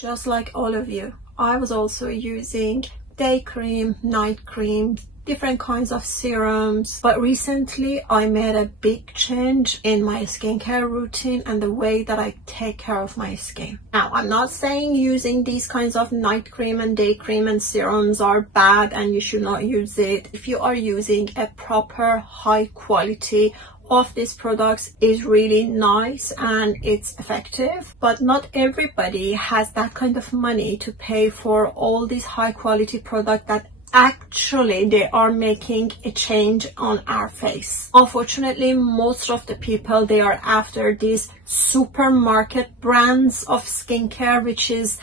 Just like all of you, I was also using day cream, night cream, different kinds of serums, but recently I made a big change in my skincare routine and the way that I take care of my skin. Now, I'm not saying using these kinds of night cream and day cream and serums are bad and you should not use it. If you are using a proper high quality of these products, is really nice and it's effective, but not everybody has that kind of money to pay for all these high quality products that actually they are making a change on our face. Unfortunately, most of the people, they are after these supermarket brands of skincare, which is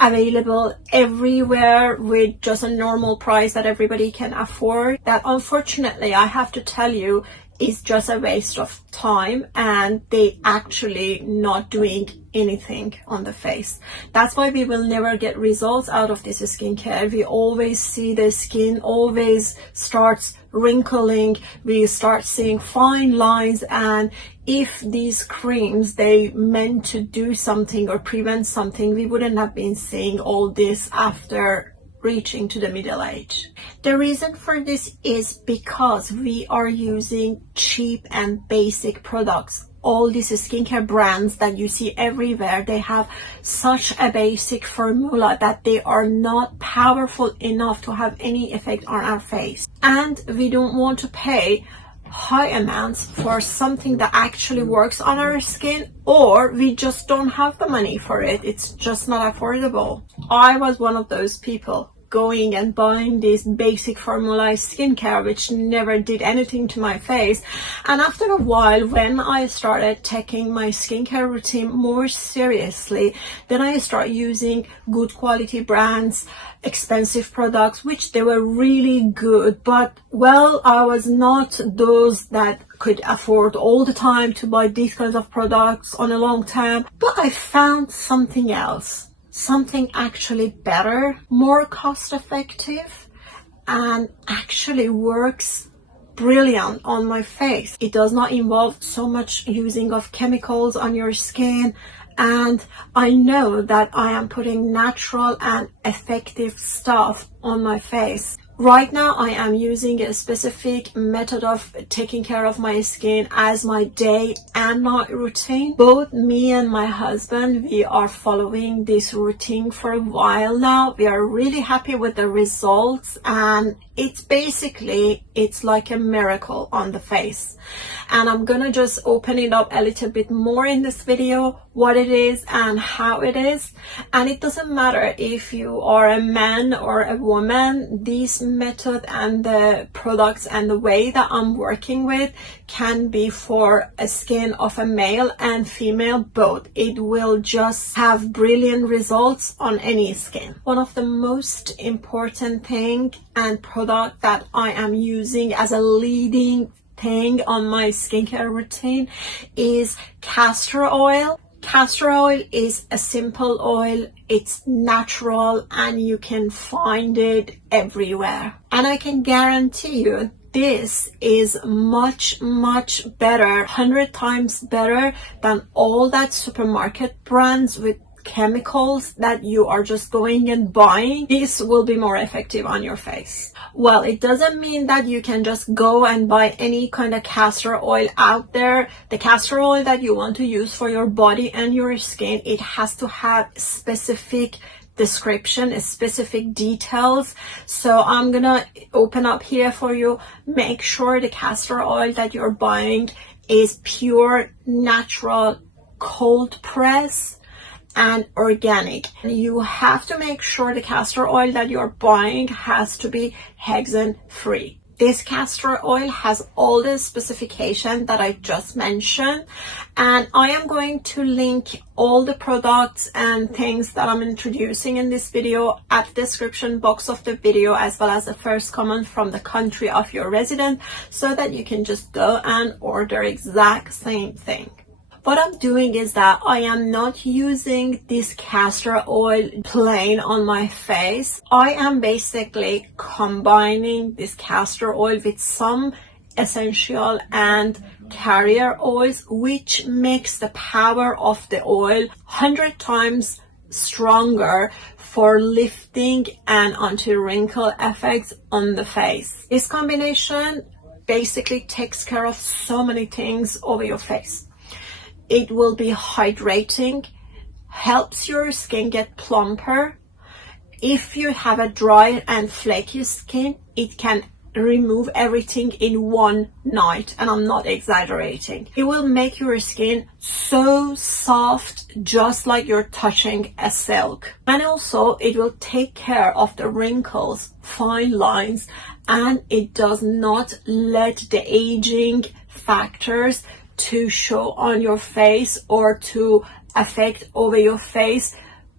available everywhere with just a normal price that everybody can afford. That, unfortunately, I have to tell you, is just a waste of time, and they actually not doing anything on the face. That's why we will never get results out of this skincare. We always see the skin always starts wrinkling, we start seeing fine lines, and if these creams they meant to do something or prevent something, we wouldn't have been seeing all this after reaching to the middle age. The reason for this is because we are using cheap and basic products. All these skincare brands that you see everywhere, they have such a basic formula that they are not powerful enough to have any effect on our face. And we don't want to pay high amounts for something that actually works on our skin, or we just don't have the money for it. It's just not affordable. I was one of those people going and buying this basic formula skincare which never did anything to my face. And after a while, when I started taking my skincare routine more seriously, then I started using good quality brands, expensive products, which they were really good, but well, I was not those that could afford all the time to buy these kinds of products on a long term. But I found something else, something actually better, more cost effective, and actually works brilliant on my face. It does not involve so much using of chemicals on your skin, and I know that I am putting natural and effective stuff on my face. Right now, I am using a specific method of taking care of my skin as my day and night routine. Both me and my husband, we are following this routine for a while now. We are really happy with the results, and it's like a miracle on the face. And I'm gonna just open it up a little bit more in this video, what it is and how it is. And it doesn't matter if you are a man or a woman, this method and the products and the way that I'm working with can be for a skin of a male and female both. It will just have brilliant results on any skin. One of the most important thing and product that I am using as a leading thing on my skincare routine is castor oil. Castor oil is a simple oil, it's natural, and you can find it everywhere. And I can guarantee you this is much better, 100 times better than all that supermarket brands with chemicals that you are just going and buying. This will be more effective on your face. Well, it doesn't mean that you can just go and buy any kind of castor oil out there. The castor oil that you want to use for your body and your skin, it has to have specific description, specific details. So I'm gonna open up here for you. Make sure the castor oil that you're buying is pure, natural, cold press and organic. You have to make sure the castor oil that you're buying has to be hexane free. This castor oil has all the specifications that I just mentioned, and I am going to link all the products and things that I'm introducing in this video at the description box of the video, as well as the first comment from the country of your resident, so that you can just go and order exact same thing. What I'm doing is that I am not using this castor oil plain on my face. I am basically combining this castor oil with some essential and carrier oils, which makes the power of the oil 100 times stronger for lifting and anti-wrinkle effects on the face. This combination basically takes care of so many things over your face. It will be hydrating, helps your skin get plumper. If you have a dry and flaky skin, it can remove everything in one night, and I'm not exaggerating. It will make your skin so soft, just like you're touching a silk. And also it will take care of the wrinkles, fine lines, and it does not let the aging factors to show on your face or to affect over your face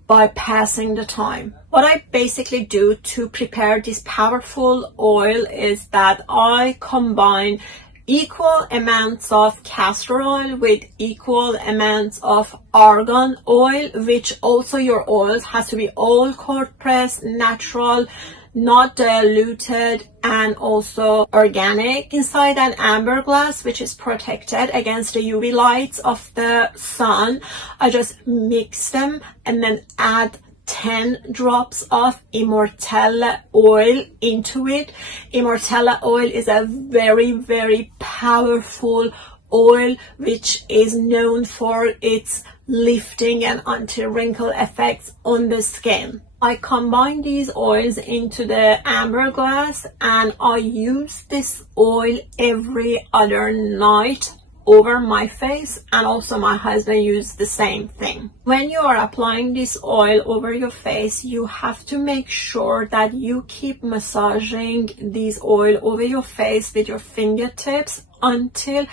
by passing the time. What I basically do to prepare this powerful oil is that I combine equal amounts of castor oil with equal amounts of argan oil, which also your oils has to be all cold pressed, natural, not diluted, and also organic, inside an amber glass which is protected against the UV lights of the sun. I just mix them and then add 10 drops of Immortella oil into it. Immortella oil is a very, very powerful oil which is known for its lifting and anti-wrinkle effects on the skin. I combine these oils into the amber glass and I use this oil every other night over my face, and also my husband used the same thing. When you are applying this oil over your face, you have to make sure that you keep massaging this oil over your face with your fingertips until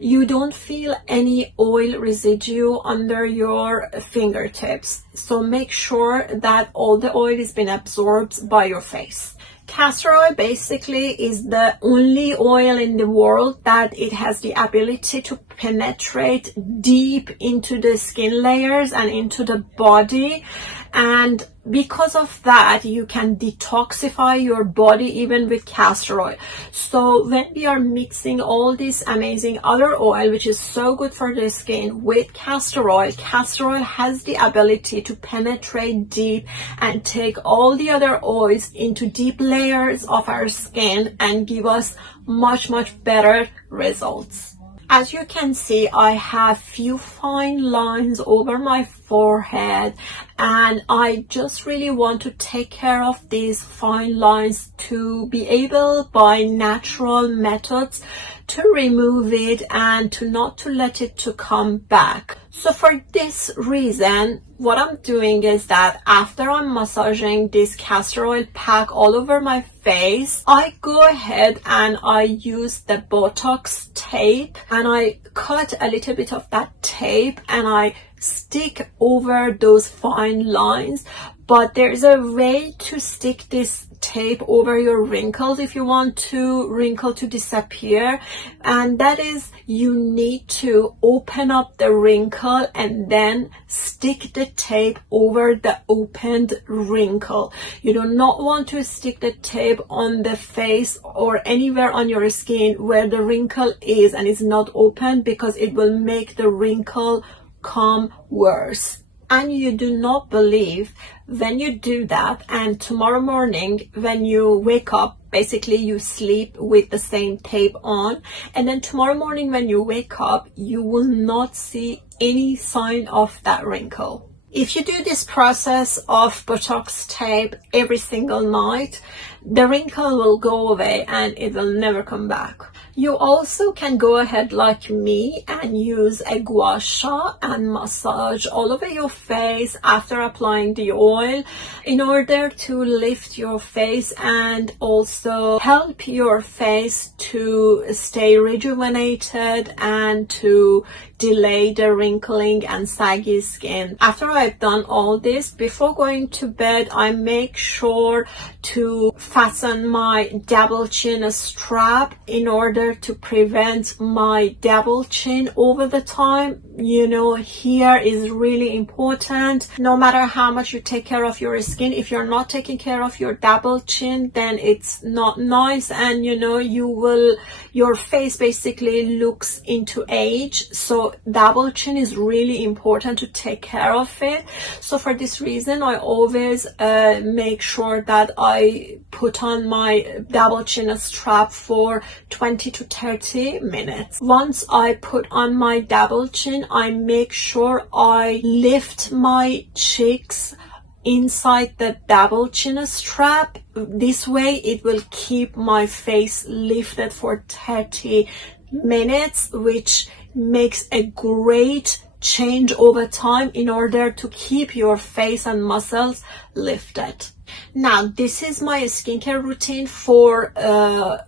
you don't feel any oil residue under your fingertips. So make sure that all the oil is been absorbed by your face. Castor oil basically is the only oil in the world that it has the ability to penetrate deep into the skin layers and into the body, and because of that you can detoxify your body even with castor oil. So when we are mixing all this amazing other oil which is so good for the skin with castor oil has the ability to penetrate deep and take all the other oils into deep layers of our skin and give us much better results. As you can see, I have few fine lines over my forehead, and I just really want to take care of these fine lines to be able by natural methods to remove it and to not to let it to come back. So for this reason, what I'm doing is that after I'm massaging this castor oil pack all over my face, I go ahead and I use the Botox tape and I cut a little bit of that tape and I stick over those fine lines. But there's a way to stick this tape over your wrinkles if you want to wrinkle to disappear, and that is you need to open up the wrinkle and then stick the tape over the opened wrinkle. You do not want to stick the tape on the face or anywhere on your skin where the wrinkle is and it's not open, because it will make the wrinkle come worse. And you do not believe when you do that, and tomorrow morning when you wake up, basically you sleep with the same tape on, and then tomorrow morning when you wake up, you will not see any sign of that wrinkle. If you do this process of Botox tape every single night, the wrinkle will go away and it will never come back. You also can go ahead like me and use a guasha and massage all over your face after applying the oil in order to lift your face and also help your face to stay rejuvenated and to delay the wrinkling and saggy skin. After I've done all this, before going to bed, I make sure to fasten my double chin strap in order to prevent my double chin over the time. You know, here is really important. No matter how much you take care of your skin, if you're not taking care of your double chin, then it's not nice, and you know, your face basically looks into age. So double chin is really important to take care of it. So for this reason, I always make sure that I put on my double chin strap for 20 to 30 minutes. Once I put on my double chin, I make sure I lift my cheeks inside the double chin strap. This way it will keep my face lifted for 30 minutes, which makes a great change over time in order to keep your face and muscles lifted. Now, this is my skincare routine for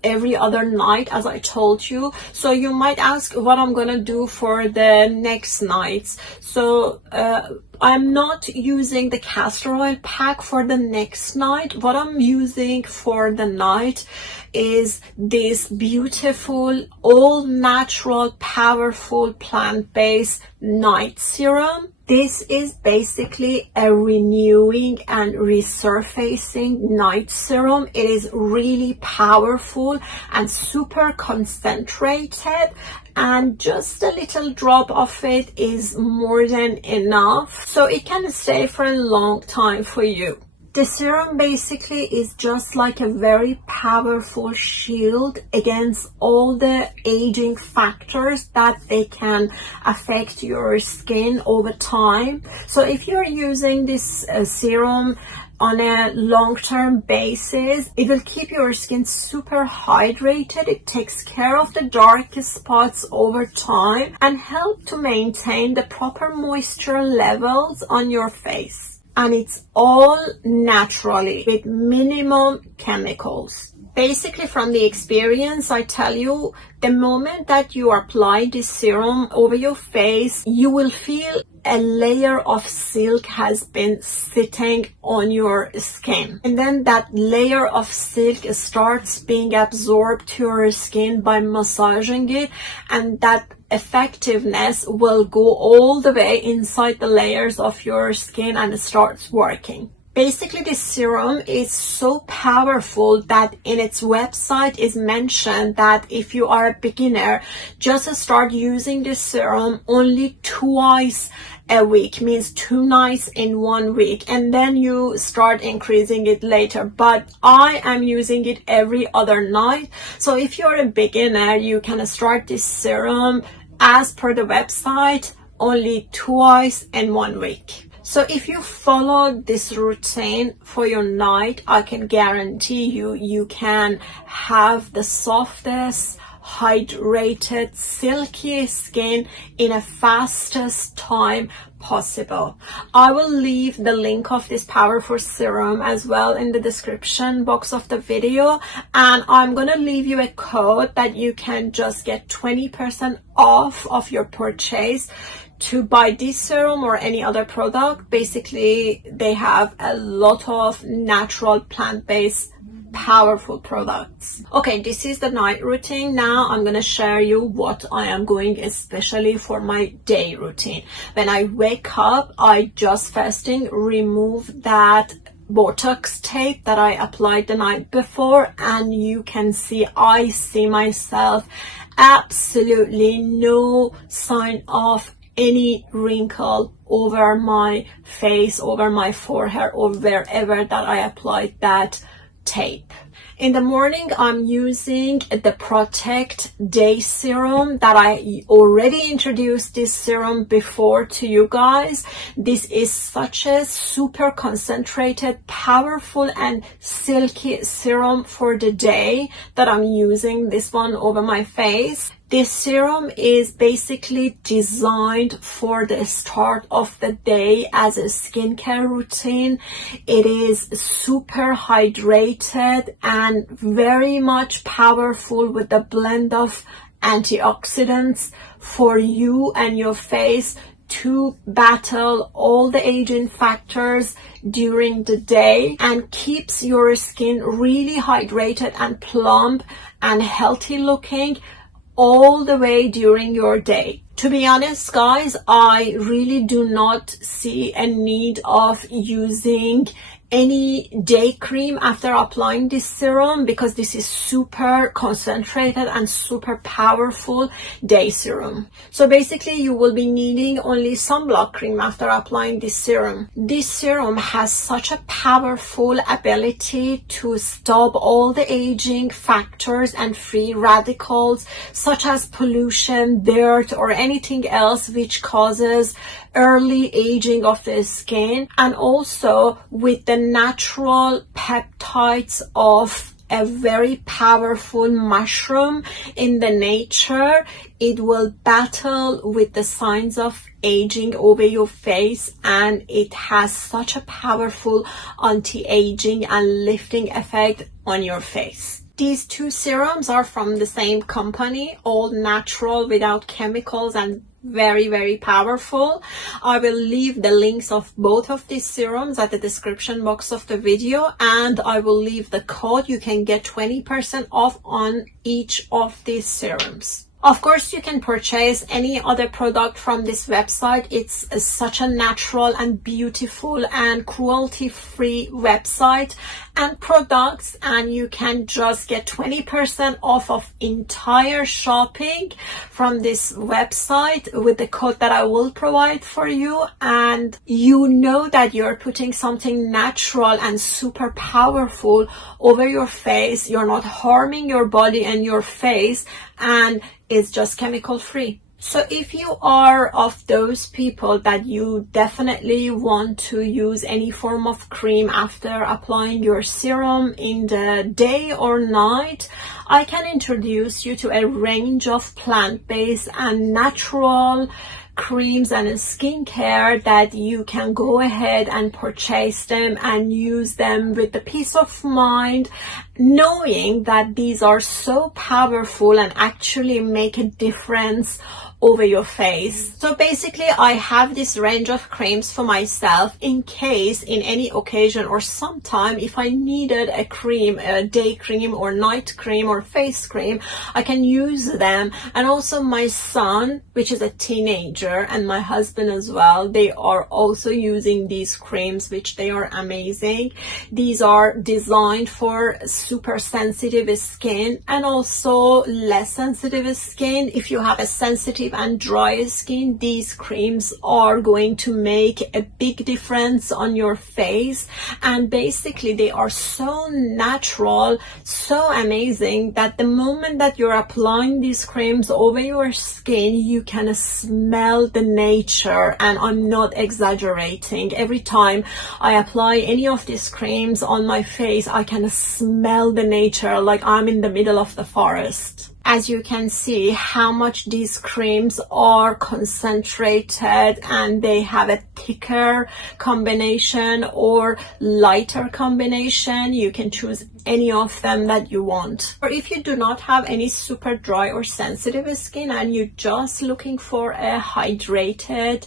every other night, as I told you. So you might ask what I'm gonna do for the next nights. So I'm not using the castor oil pack for the next night. What I'm using for the night is this beautiful, all natural, powerful, plant-based night serum. This is basically a renewing and resurfacing night serum. It is really powerful and super concentrated, and just a little drop of it is more than enough. So it can stay for a long time for you. The serum basically is just like a very powerful shield against all the aging factors that they can affect your skin over time. So if you're using this serum on a long-term basis, it will keep your skin super hydrated. It takes care of the dark spots over time and help to maintain the proper moisture levels on your face. And it's all naturally with minimum chemicals. Basically, from the experience, I tell you, the moment that you apply this serum over your face, you will feel a layer of silk has been sitting on your skin. And then that layer of silk starts being absorbed to your skin by massaging it, and that effectiveness will go all the way inside the layers of your skin and starts working. Basically, this serum is so powerful that in its website is mentioned that if you are a beginner, just start using this serum only twice a week, means 2 nights in 1 week, and then you start increasing it later. But I am using it every other night. So if you're a beginner, you can start this serum as per the website only twice in 1 week. So if you follow this routine for your night, I can guarantee you can have the softest, hydrated, silky skin in a fastest time possible. I will leave the link of this powerful serum as well in the description box of the video, and I'm gonna leave you a code that you can just get 20% off of your purchase to buy this serum or any other product. Basically, they have a lot of natural plant-based powerful products. Okay, this is the night routine. Now I'm gonna share you what I am going especially for my day routine. When I wake up, I just first thing remove that Botox tape that I applied the night before, and you can see I see myself absolutely no sign of any wrinkle over my face, over my forehead, or wherever that I applied that tape. In the morning, I'm using the Protect Day Serum that I already introduced this serum before to you guys. This is such a super concentrated, powerful and silky serum for the day that I'm using this one over my face. This serum is basically designed for the start of the day as a skincare routine. It is super hydrated and very much powerful with a blend of antioxidants for you and your face to battle all the aging factors during the day and keeps your skin really hydrated and plump and healthy looking all the way during your day. To be honest, guys, I really do not see a need of using any day cream after applying this serum, because this is super concentrated and super powerful day serum. So basically you will be needing only sunblock cream after applying this serum. This serum has such a powerful ability to stop all the aging factors and free radicals such as pollution, dirt, or anything else which causes early aging of the skin, and also with the natural peptides of a very powerful mushroom in the nature. It will battle with the signs of aging over your face, and it has such a powerful anti-aging and lifting effect on your face. These two serums are from the same company, all natural, without chemicals, and very, very powerful. I will leave the links of both of these serums at the description box of the video, and I will leave the code. You can get 20% off on each of these serums. Of course, you can purchase any other product from this website. It's such a natural and beautiful and cruelty-free website and products, and you can just get 20% off of entire shopping from this website with the code that I will provide for you. And you know that you're putting something natural and super powerful over your face. You're not harming your body and your face, and it's just chemical free. So if you are of those people that you definitely want to use any form of cream after applying your serum in the day or night, I can introduce you to a range of plant-based and natural creams and skincare that you can go ahead and purchase them and use them with the peace of mind, knowing that these are so powerful and actually make a difference over your face. So basically I have this range of creams for myself in case in any occasion or sometime if I needed a cream, a day cream or night cream or face cream, I can use them. And also my son, which is a teenager, and my husband as well, they are also using these creams, which they are amazing. These are designed for super sensitive skin and also less sensitive skin. If you have a sensitive and dry skin, these creams are going to make a big difference on your face. And basically they are so natural, so amazing, that the moment that you're applying these creams over your skin, you can smell the nature. And I'm not exaggerating. Every time I apply any of these creams on my face, I can smell the nature like I'm in the middle of the forest. As you can see how much these creams are concentrated, and they have a thicker combination or lighter combination. You can choose any of them that you want. Or if you do not have any super dry or sensitive skin and you're just looking for a hydrated,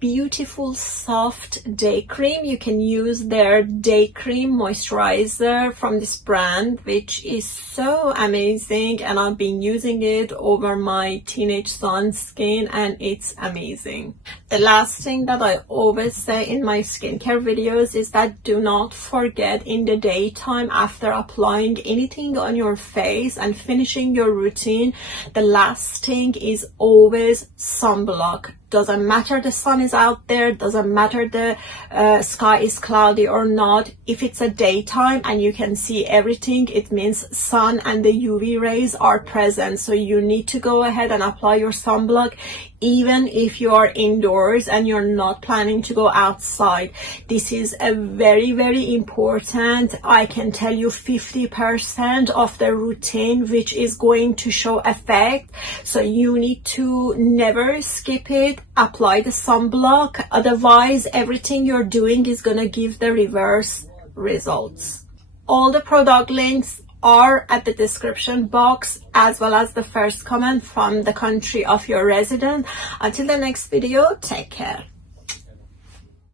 beautiful soft day cream, you can use their day cream moisturizer from this brand, which is so amazing, and I've been using it over my teenage son's skin and it's amazing. The last thing that I always say in my skincare videos is that do not forget in the daytime after applying anything on your face and finishing your routine, the last thing is always sunblock. Doesn't matter the sun is out there, doesn't matter the sky is cloudy or not. If it's a daytime and you can see everything, it means sun and the UV rays are present. So you need to go ahead and apply your sunblock even if you are indoors and you're not planning to go outside. This is a very, very important, I can tell you 50% of the routine which is going to show effect. So you need to never skip it. Apply the sunblock, otherwise everything you're doing is gonna give the reverse results. All the product links are at the description box, as well as the first comment from the country of your resident. Until the next video, take care.